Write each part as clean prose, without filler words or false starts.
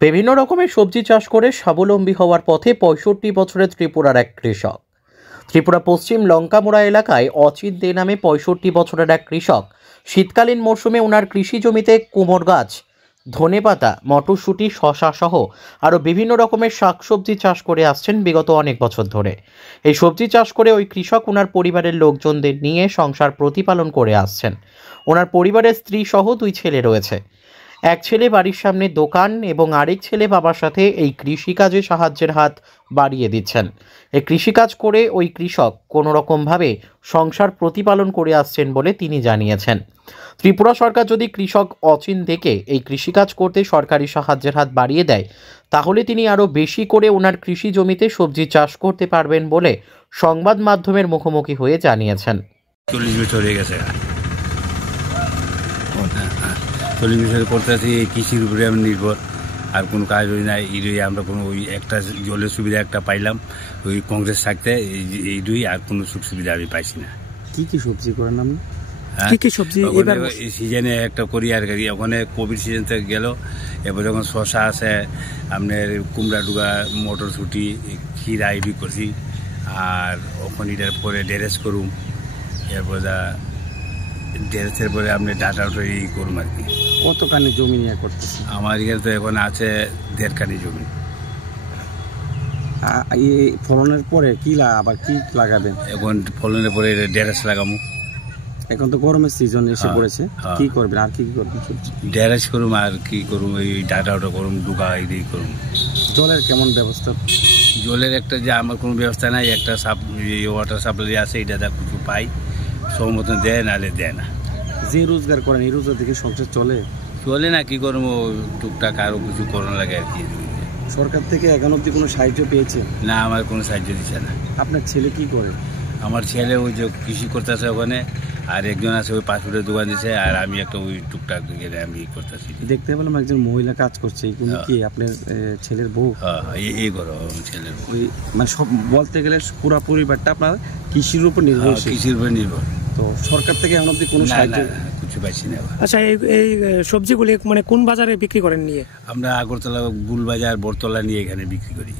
বিভিন্ন রকমের সবজি চাষ করে স্বাবলম্বী হওয়ার পথে ৬৫ বছরের ত্রিপুরার এক কৃষক। ত্রিপুরা পশ্চিম লঙ্কামোড়া এলাকায় অচিত দে নামে ৬৫ বছরের এক কৃষক শীতকালীন মরশুমে ওনার কৃষি জমিতে কুমড় গাছ, ধনেপাতা, মটরশুঁটি, শশা সহ আরও বিভিন্ন রকমের শাকসবজি চাষ করে আসছেন বিগত অনেক বছর ধরে। এই সবজি চাষ করে ওই কৃষক ওনার পরিবারের লোকজনদের নিয়ে সংসার প্রতিপালন করে আসছেন। ওনার পরিবারের স্ত্রী সহ 2 ছেলে রয়েছে। এক ছেলে বাড়ির সামনে দোকান এবং আরেক ছেলে বাবার সাথে এই কৃষিকাজে সাহায্যের হাত বাড়িয়ে দিচ্ছেন। এই কৃষিকাজ করে ওই কৃষক কোনো রকমভাবে সংসার প্রতিপালন করে আসছেন বলে তিনি জানিয়েছেন। ত্রিপুরা সরকার যদি কৃষক অচিন থেকে এই কৃষিকাজ করতে সরকারি সাহায্যের হাত বাড়িয়ে দেয়, তাহলে তিনি আরও বেশি করে ওনার কৃষি জমিতে সবজি চাষ করতে পারবেন বলে সংবাদ মাধ্যমের মুখোমুখি হয়ে জানিয়েছেন। 40 বছর হয়ে গেছে, 40 বছর করতে আছি এই কৃষির উপরে আমি নির্ভর, আর কোনো কাজ হই না। এই আমরা কোনো ওই একটা জলের সুবিধা একটা পাইলাম ওই কংগ্রেস থাকতে, এইটুই, আর কোনো সুখ সুবিধা আমি পাইছি না। কি কি সবজি করেন আপনি? কি কি সবজি এই সিজনে একটা করি, আর ওখানে কোভিড সিজন থেকে গেল। এবার যখন শশা আছে, আপনার কুমড়া ডুগা, মটরশুঁটি, ক্ষীরা এটি করছি, আর ওখানে এটার পরে ডেরেস করুম, এরপর ডেরেসের পরে আপনি ডাটা তৈরি করুম আর কি। কতখানি জমি নিয়ে করতেছি? আমার এখানে তো এখন আছে 1.5 কানি জমি। এই ফলনের পরে কি আবার কি লাগাবেন? এখন ফলনের পরে ডেরেস লাগামু। এখন তো গরমের সিজন এসে পড়েছে, কি করবেন আর কি কি করবেন? ডেরেস করুম, আর কি করুম, এই ডাটা ওটা করুম, ডুগা এই করুম। জলের কেমন ব্যবস্থা? জলের একটা যে আমার কোনো ব্যবস্থা নাই, একটা ওয়াটার সাপ্লাই আছে, এটা যা কিছু পাই সব মতন দেয়, নাহলে দেয় না। যে রোজগার করেন এই রোজগার থেকে সংসার চলে? চলে না, কি করবো, টুকটাক আরও কিছু করানো লাগে আর কি। সরকার থেকে এখন অব্দি কোনো সাহায্য পেয়েছে? না, আমার কোনো সাহায্য দিচ্ছে না। আপনার ছেলে কি করে? আমার ছেলে ওই যে কৃষি করতেছে ওখানে, আর একজন আছে ওই পাসপোর্টের দোকান দিচ্ছে, আর আমি একটা ওই টুকটাক গেলে আমি করতেছি। দেখতে পেলাম একজন মহিলা কাজ করছে, কি আপনার ছেলের বউ? হ্যাঁ, এই করো ছেলের বউ। ওই মানে সব বলতে গেলে পুরো পরিবারটা আপনার কৃষির উপর নির্ভরশীল? কৃষির উপর নির্ভর। তো সরকার থেকে এখন অব্দি কোনো সাহায্য কিছু পাইছি না। আচ্ছা, এই সবজিগুলি মানে কোন বাজারে বিক্রি করেন নিয়ে? আমরা আগরতলা, গুলবাজার, বরতলা নিয়ে এখানে বিক্রি করি।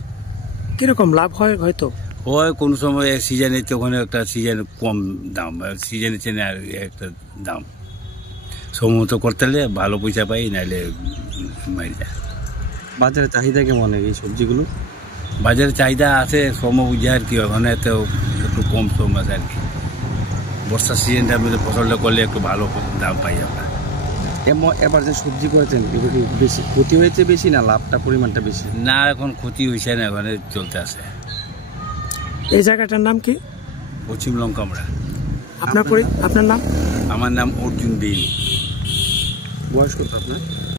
কিরকম লাভ হয়? হয়তো হয় কোনো সময় সিজনে, তখন একটা সিজন কম দাম, সিজনে চেনে আর একটা দাম সময় মতো করতে হলে ভালো পয়সা পাই, নাহলে মারি যায়। বাজারে চাহিদা কেমন এই সবজিগুলো? বাজারে চাহিদা আছে সময় বুঝে আর কি, ওখানে তো একটু কম সময় আছে আর কি। বর্ষার সিজনটা আমাদের ফসলটা করলে একটু ভালো দাম পাই আমরা। এবার যে সবজি করেছেন বেশি ক্ষতি হয়েছে বেশি, না লাভটা পরিমাণটা বেশি? না, এখন ক্ষতি হয়েছে না, ওখানে চলতে আছে। এই জায়গাটার নাম কি? পশ্চিম লঙ্কামোড়া। আপনার নাম? আমার নাম অর্জুন বিন। বয়স কত আপনার?